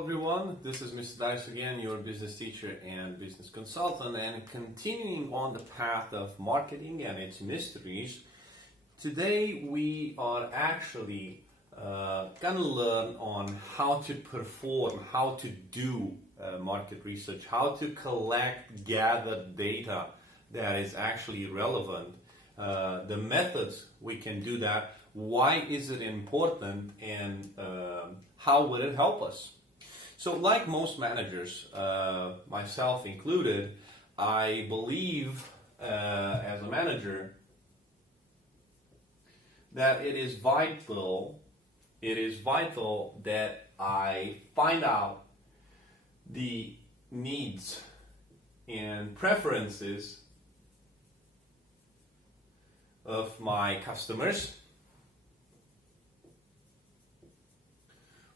Everyone, this is Mr. Dice again, your business teacher and business consultant, and continuing on the path of marketing and its mysteries. Today we are actually gonna learn on how to perform, how to do market research, how to collect, gather data that is actually relevant, the methods we can do that, why is it important, and how will it help us. So like most managers, myself included, I believe as a manager that it is vital that I find out the needs and preferences of my customers.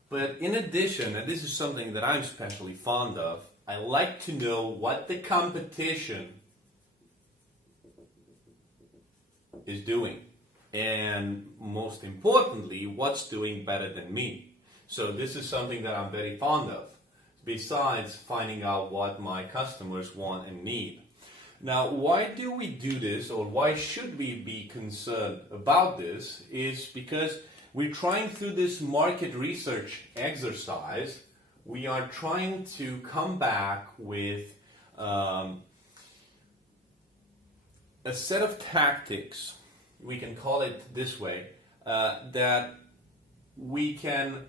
But in addition, and this is something that I'm especially fond of, I like to know what the competition is doing. And most importantly, what's doing better than me. So this is something that I'm very fond of, besides finding out what my customers want and need. Now, why do we do this, or why should we be concerned about this, is because we're trying through this market research exercise, we are trying to come back with a set of tactics, we can call it this way, that we can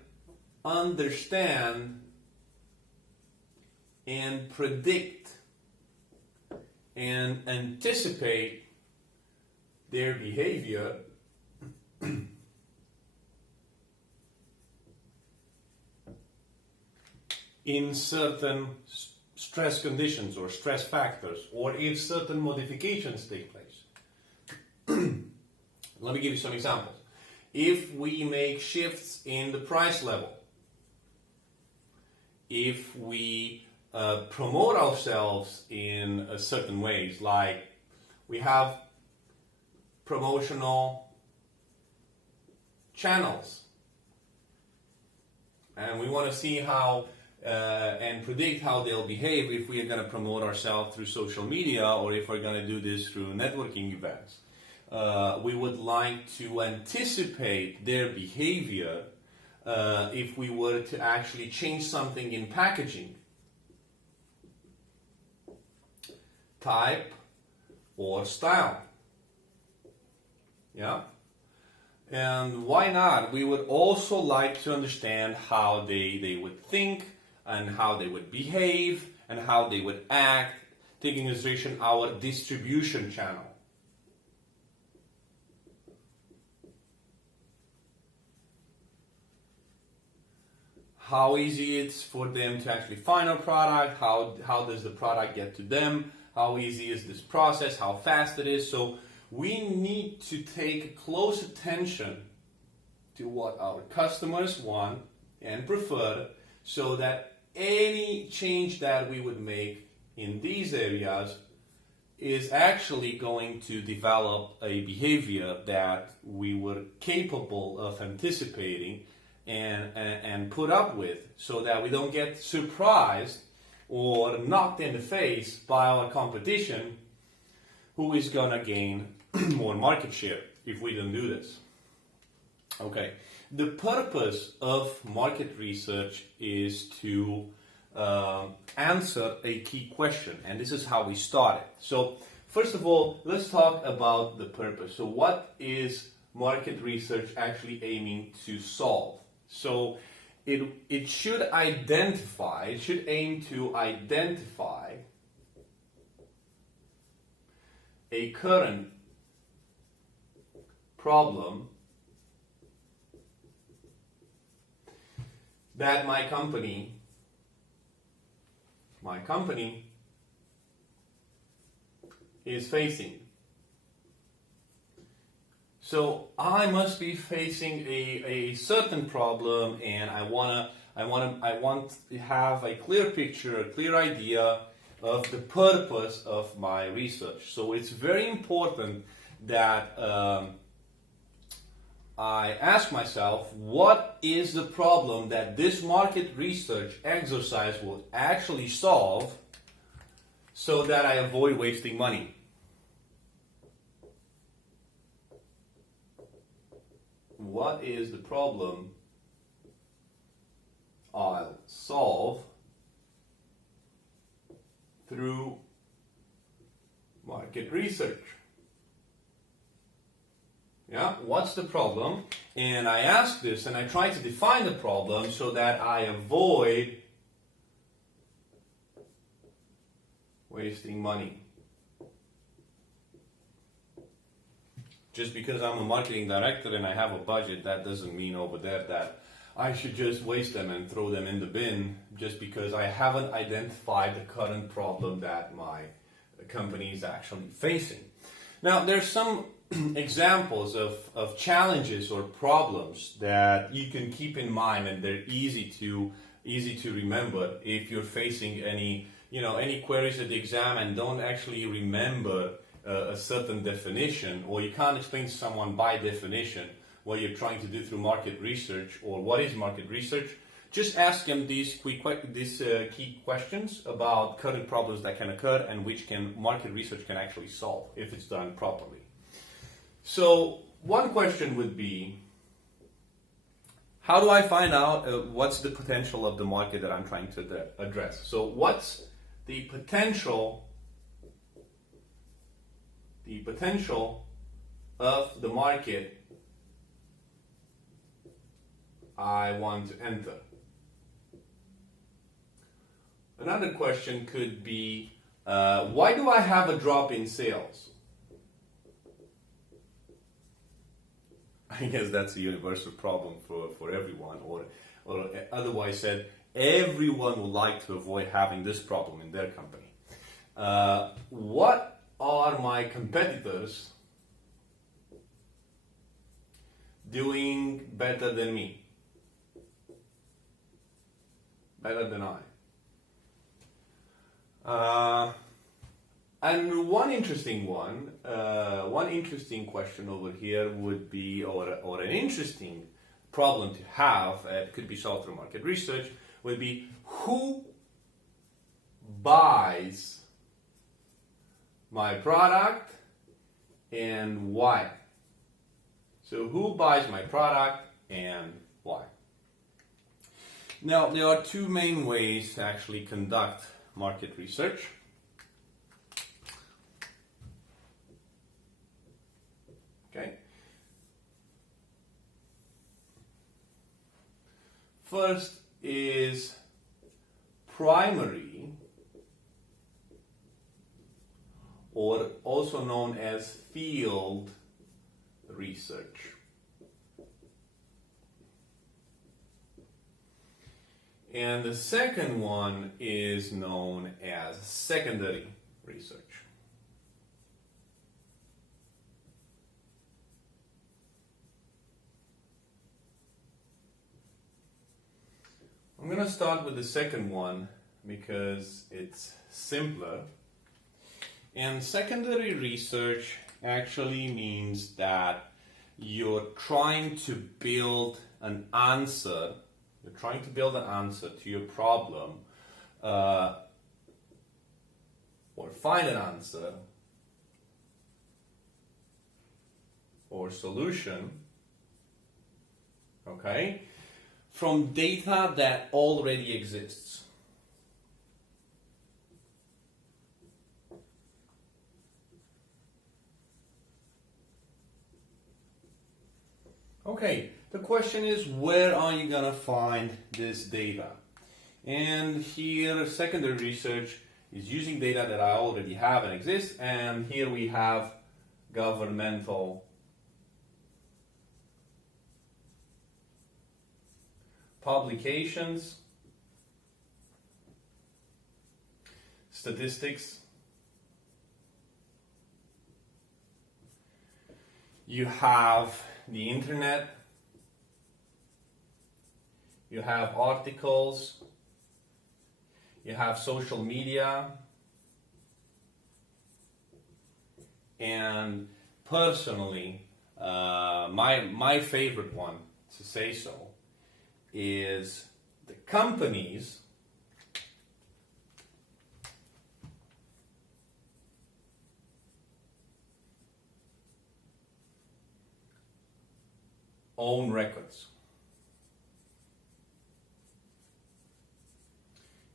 understand and predict and anticipate their behavior in certain stress conditions or stress factors, or if certain modifications take place. Let me give you some examples. If we make shifts in the price level, if we promote ourselves in certain ways, like we have promotional channels, and we want to see how and predict how they'll behave if we are going to promote ourselves through social media, or if we're going to do this through networking events. We would like to anticipate their behavior if we were to actually change something in packaging, type, or style. Yeah? And why not? We would also like to understand how they would think, and how they would behave, and how they would act, taking into consideration our distribution channel. How easy it's for them to actually find our product, how does the product get to them, how easy is this process, how fast it is. So we need to take close attention to what our customers want and prefer, so that any change that we would make in these areas is actually going to develop a behavior that we were capable of anticipating and put up with, so that we don't get surprised or knocked in the face by our competition, who is going to gain more market share if we don't do this. Okay, the purpose of market research is to answer a key question, and this is how we started. So first of all, let's talk about the purpose. So what is market research actually aiming to solve? So it should aim to identify a current problem that my company is facing. So I must be facing a certain problem, and I want to have a clear picture, a clear idea of the purpose of my research. So it's very important that I ask myself, what is the problem that this market research exercise will actually solve so that I avoid wasting money? What is the problem I'll solve through market research? Yeah, what's the problem? And I ask this and I try to define the problem so that I avoid wasting money. Just because I'm a marketing director and I have a budget, that doesn't mean over there that I should just waste them and throw them in the bin just because I haven't identified the current problem that my company is actually facing. Now, there's some examples of challenges or problems that you can keep in mind, and they're easy to remember if you're facing any queries at the exam and don't actually remember a certain definition, or you can't explain to someone by definition what you're trying to do through market research or what is market research. Just ask them these key questions about current problems that can occur and which market research can actually solve if it's done properly. So one question would be, how do I find out what's the potential of the market that I'm trying to address? So what's the potential of the market I want to enter? Another question could be, why do I have a drop in sales? I guess that's a universal problem for everyone, or otherwise said, everyone would like to avoid having this problem in their company. What are my competitors doing better than me? Better than I? And one interesting question over here would be, or an interesting problem to have, it could be solved through market research, would be who buys my product and why? So who buys my product and why? Now, there are two main ways to actually conduct market research. Okay. First is primary, or also known as field research. And the second one is known as secondary research. I'm going to start with the second one because it's simpler. And secondary research actually means that you're trying to build an answer. You're trying to build an answer to your problem, or find an answer or solution, okay, from data that already exists. Okay, the question is, where are you gonna find this data? And here, secondary research is using data that I already have and exists, and here we have governmental publications, statistics, you have the internet, you have articles, you have social media, and personally, my favorite one to say so is the company's own records.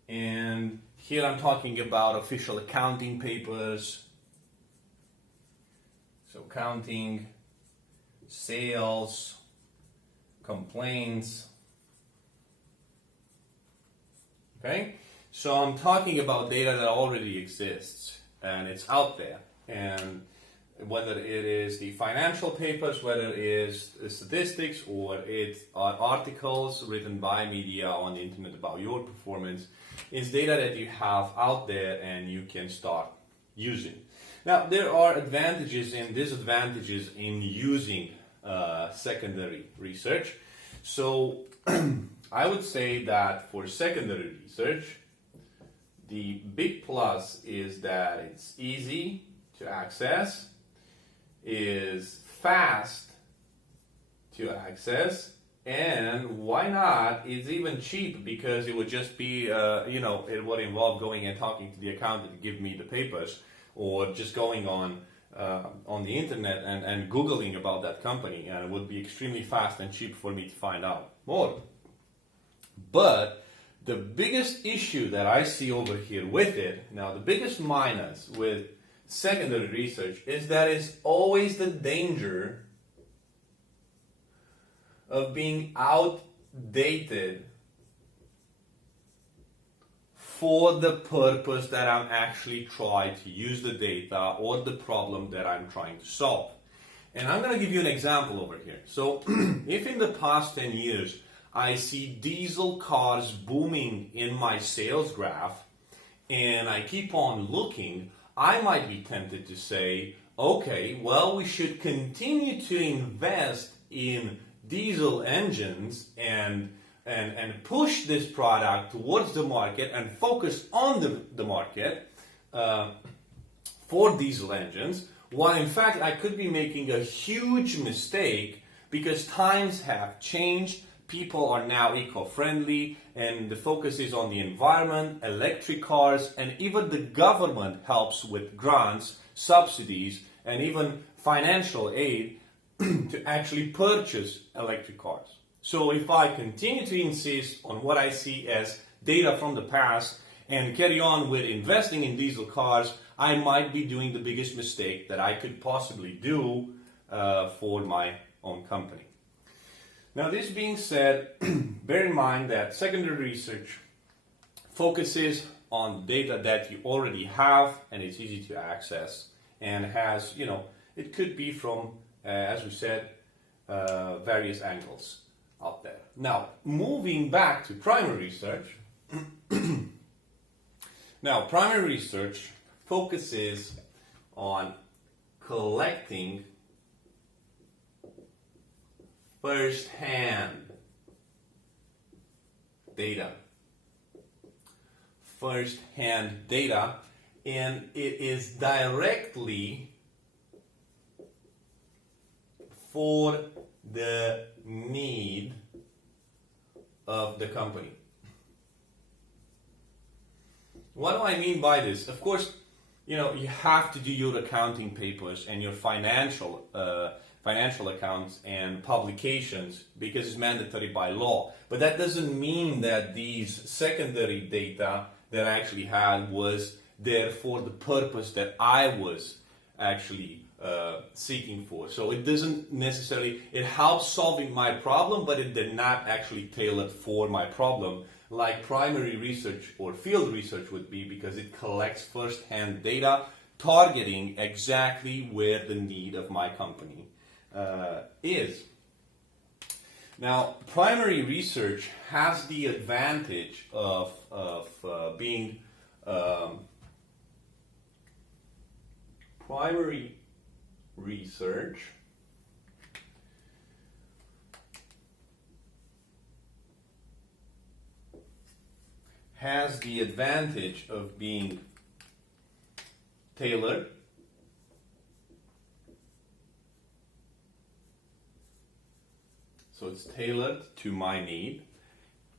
And here I'm talking about official accounting papers, so accounting, sales, complaints. Okay, so I'm talking about data that already exists and it's out there, and whether it is the financial papers, whether it is statistics, or it are articles written by media on the internet about your performance, it's data that you have out there and you can start using. Now, there are advantages and disadvantages in using secondary research. So I would say that for secondary research, the big plus is that it's easy to access, is fast to access, and why not, it's even cheap, because it would just be, it would involve going and talking to the accountant to give me the papers, or just going on the internet and Googling about that company, and it would be extremely fast and cheap for me to find out more. But the biggest issue that I see over here with it, now the biggest minus with secondary research, is that it's always the danger of being outdated for the purpose that I'm actually trying to use the data or the problem that I'm trying to solve. And I'm going to give you an example over here. So if in the past 10 years I see diesel cars booming in my sales graph and I keep on looking, I might be tempted to say, okay, well, we should continue to invest in diesel engines and push this product towards the market and focus on the market for diesel engines, while in fact I could be making a huge mistake because times have changed. People are now eco-friendly and the focus is on the environment, electric cars, and even the government helps with grants, subsidies, and even financial aid to actually purchase electric cars. So if I continue to insist on what I see as data from the past and carry on with investing in diesel cars, I might be doing the biggest mistake that I could possibly do for my own company. Now, this being said, bear in mind that secondary research focuses on data that you already have and it's easy to access and has, it could be from, as we said, various angles out there. Now, moving back to primary research. Now, primary research focuses on collecting first-hand data. First-hand data, and it is directly for the need of the company. What do I mean by this? Of course, you have to do your accounting papers and your financial accounts and publications because it's mandatory by law. But that doesn't mean that these secondary data that I actually had was there for the purpose that I was actually seeking for. So it doesn't necessarily, it helps solving my problem, but it did not actually tailor it for my problem like primary research or field research would be, because it collects first-hand data targeting exactly where the need of my company is. Now, primary research has the advantage of being primary research has the advantage of being tailored So it's tailored to my need.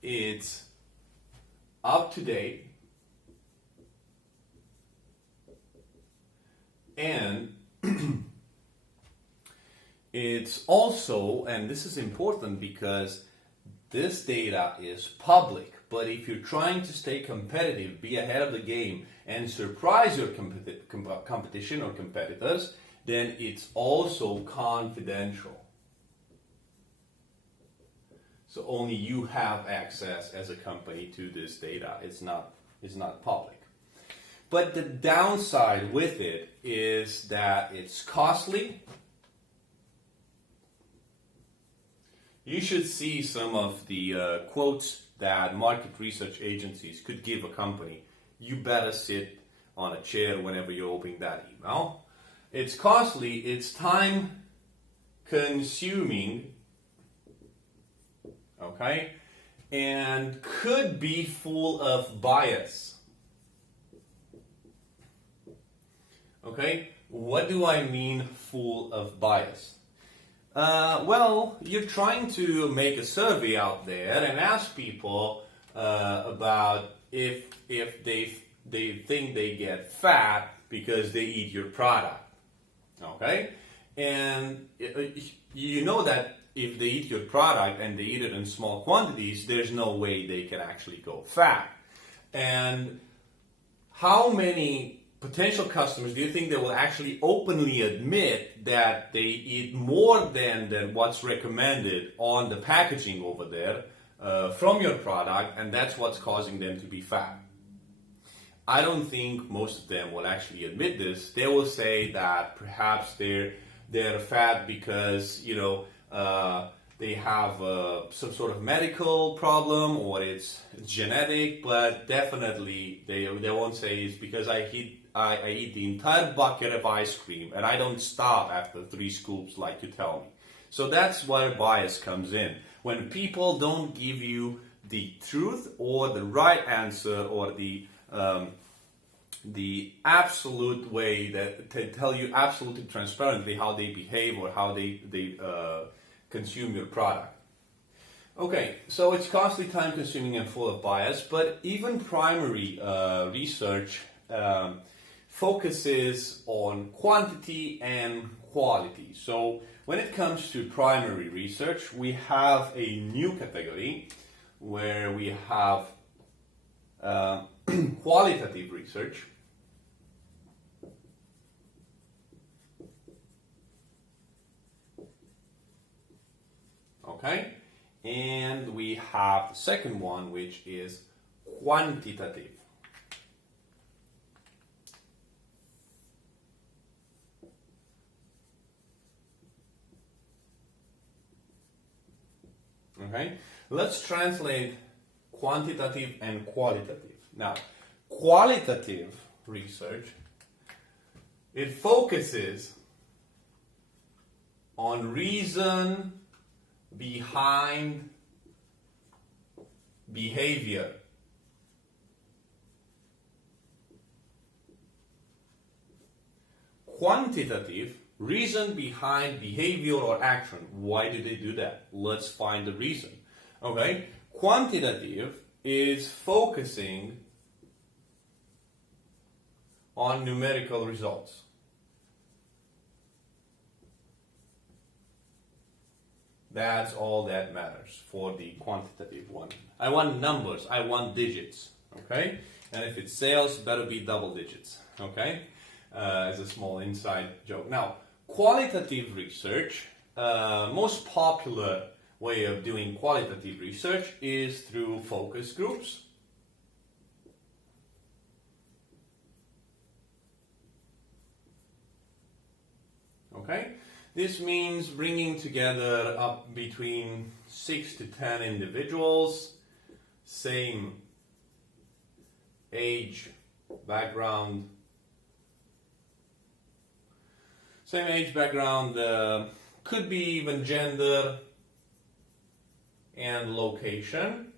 It's up to date. And it's also, and this is important because this data is public, but if you're trying to stay competitive, be ahead of the game, and surprise your competition or competitors, then it's also confidential. So only you have access as a company to this data. It's not public. But the downside with it is that it's costly. You should see some of the quotes that market research agencies could give a company. You better sit on a chair whenever you're opening that email. It's costly, it's time consuming, okay, and could be full of bias. Okay, what do I mean full of bias? Well, you're trying to make a survey out there and ask people about if they think they get fat because they eat your product. Okay, and you know that if they eat your product and they eat it in small quantities, there's no way they can actually go fat. And how many potential customers do you think they will actually openly admit that they eat more than what's recommended on the packaging over there from your product, and that's what's causing them to be fat? I don't think most of them will actually admit this. They will say that perhaps they're fat because they have some sort of medical problem or it's genetic, but definitely they won't say it's because I eat the entire bucket of ice cream and I don't stop after 3 scoops like you tell me. So that's where bias comes in. When people don't give you the truth or the right answer or the absolute way that to tell you absolutely transparently how they behave or how they consume your product. Okay, so it's costly, time consuming, and full of bias, but even primary research focuses on quantity and quality. So when it comes to primary research, we have a new category where we have qualitative research. Okay, and we have the second one, which is quantitative. Okay, let's translate quantitative and qualitative. Now, qualitative research, it focuses on reason behind behavior. Quantitative, reason behind behavior or action. Why do they do that? Let's find the reason. Okay, quantitative is focusing on numerical results. That's all that matters for the quantitative one. I want numbers, I want digits, okay? And if it's sales, better be double digits, okay? As a small inside joke. Now, qualitative research, most popular way of doing qualitative research is through focus groups. Okay? This means bringing together up between 6 to 10 individuals, same age, background, could be even gender and location,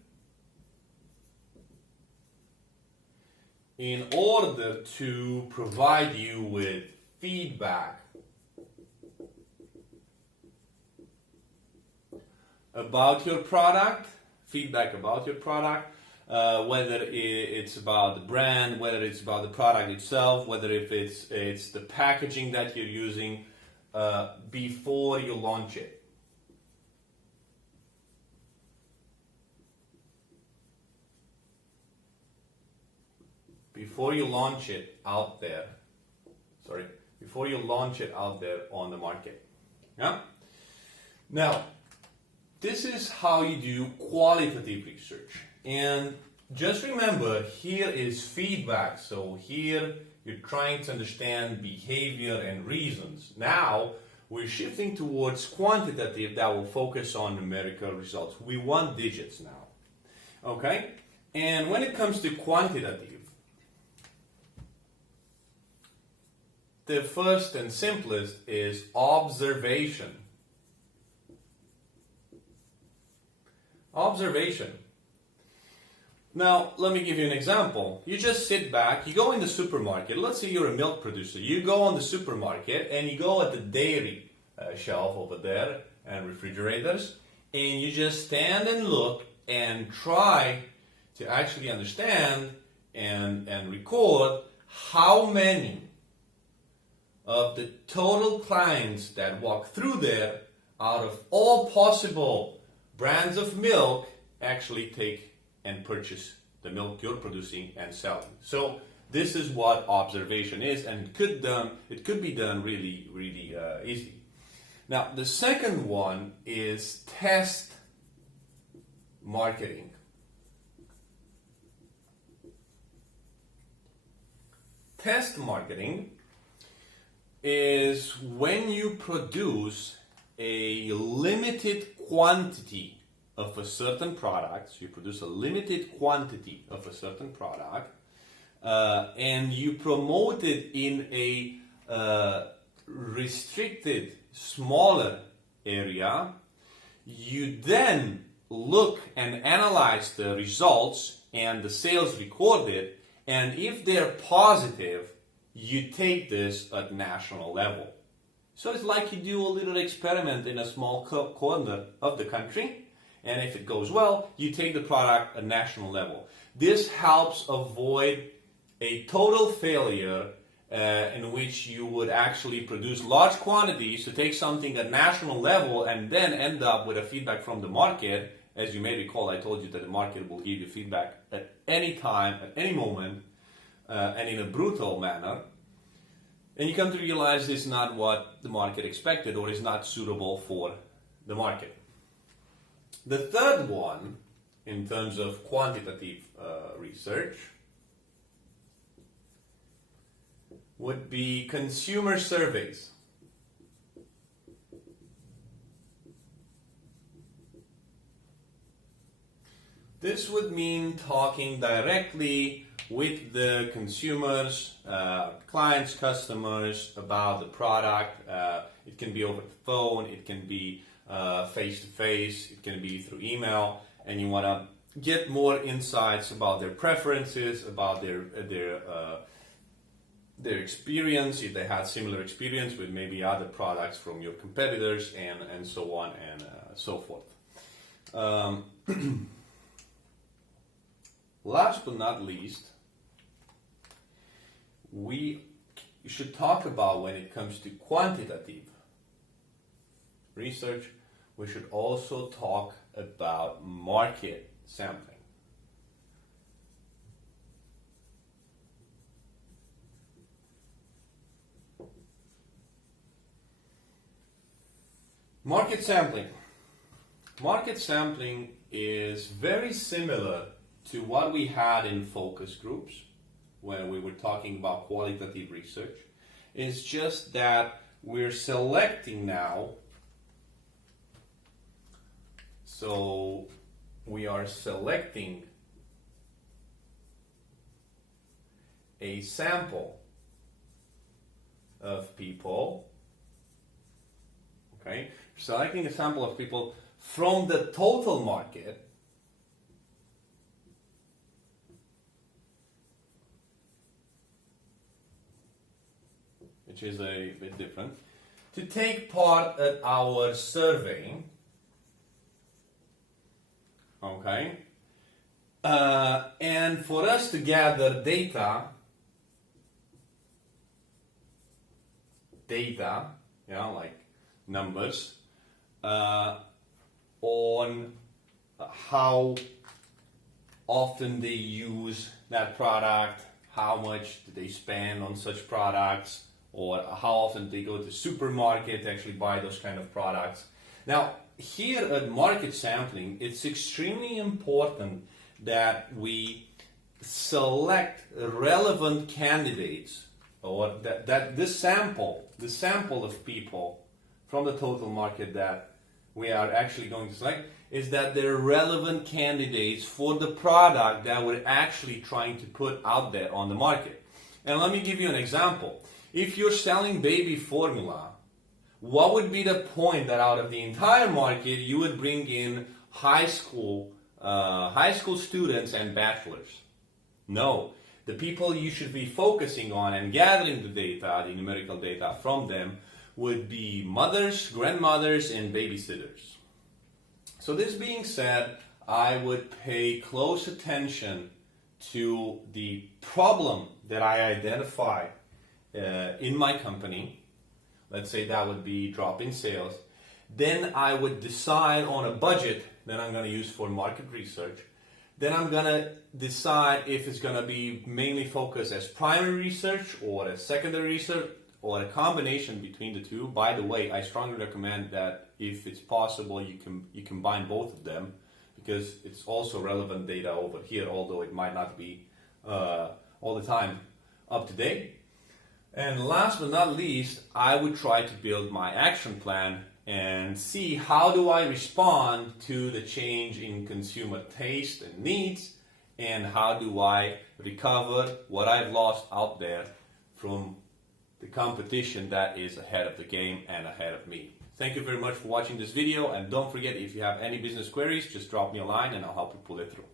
in order to provide you with feedback about your product, feedback about your product, whether it's about the brand, whether it's about the product itself, whether if it's the packaging that you're using before you launch it. Before you launch it out there, before you launch it out there on the market. Yeah? Now, this is how you do qualitative research. And just remember, here is feedback. So here you're trying to understand behavior and reasons. Now, we're shifting towards quantitative that will focus on numerical results. We want digits now. Okay? And when it comes to quantitative, the first and simplest is observation. Observation. Now, let me give you an example. You just sit back, you go in the supermarket. Let's say you're a milk producer. You go on the supermarket and you go at the dairy shelf over there and refrigerators, and you just stand and look and try to actually understand and record how many of the total clients that walk through there out of all possible brands of milk actually take and purchase the milk you're producing and selling. So this is what observation is, and it could be done really, really easy. Now, the second one is test marketing. Test marketing is when you produce a limited quantity of a certain product. So you produce a limited quantity of a certain product, and you promote it in a restricted, smaller area. You then look and analyze the results and the sales recorded, and if they're positive, you take this at national level. So it's like you do a little experiment in a small corner of the country, and if it goes well, you take the product at national level. This helps avoid a total failure in which you would actually produce large quantities to take something at national level and then end up with a feedback from the market. As you may recall, I told you that the market will give you feedback at any time, at any moment, and in a brutal manner, and you come to realize this is not what the market expected or is not suitable for the market. The third one, in terms of quantitative research, would be consumer surveys. This would mean talking directly with the consumers, clients, customers about the product. It can be over the phone, it can be face-to-face, it can be through email, and you want to get more insights about their preferences, about their experience, if they had similar experience with maybe other products from your competitors, and so on and so forth. Last but not least, we should talk about, when it comes to quantitative research, we should also talk about market sampling. Market sampling. Market sampling is very similar to what we had in focus groups when we were talking about qualitative research. It's just that we're selecting now. So we are selecting a sample of people. Okay, selecting a sample of people from the total market, which is a bit different, to take part at our surveying. okay? And for us to gather data, like numbers, on how often they use that product, how much do they spend on such products, or how often they go to the supermarket to actually buy those kind of products. Now, here at market sampling, it's extremely important that we select relevant candidates, or that this sample of people from the total market that we are actually going to select is that they're relevant candidates for the product that we're actually trying to put out there on the market. And let me give you an example. If you're selling baby formula, what would be the point that out of the entire market you would bring in high school students and bachelors? No. The people you should be focusing on and gathering the data, the numerical data from them, would be mothers, grandmothers, and babysitters. So this being said, I would pay close attention to the problem that I identify in my company. Let's say that would be drop in sales. Then I would decide on a budget that I'm going to use for market research. Then I'm going to decide if it's going to be mainly focused as primary research or as secondary research or a combination between the two. By the way, I strongly recommend that if it's possible, you combine both of them, because it's also relevant data over here, although it might not be all the time up to date. And last but not least, I would try to build my action plan and see how do I respond to the change in consumer taste and needs, and how do I recover what I've lost out there from the competition that is ahead of the game and ahead of me. Thank you very much for watching this video, and don't forget, if you have any business queries, just drop me a line and I'll help you pull it through.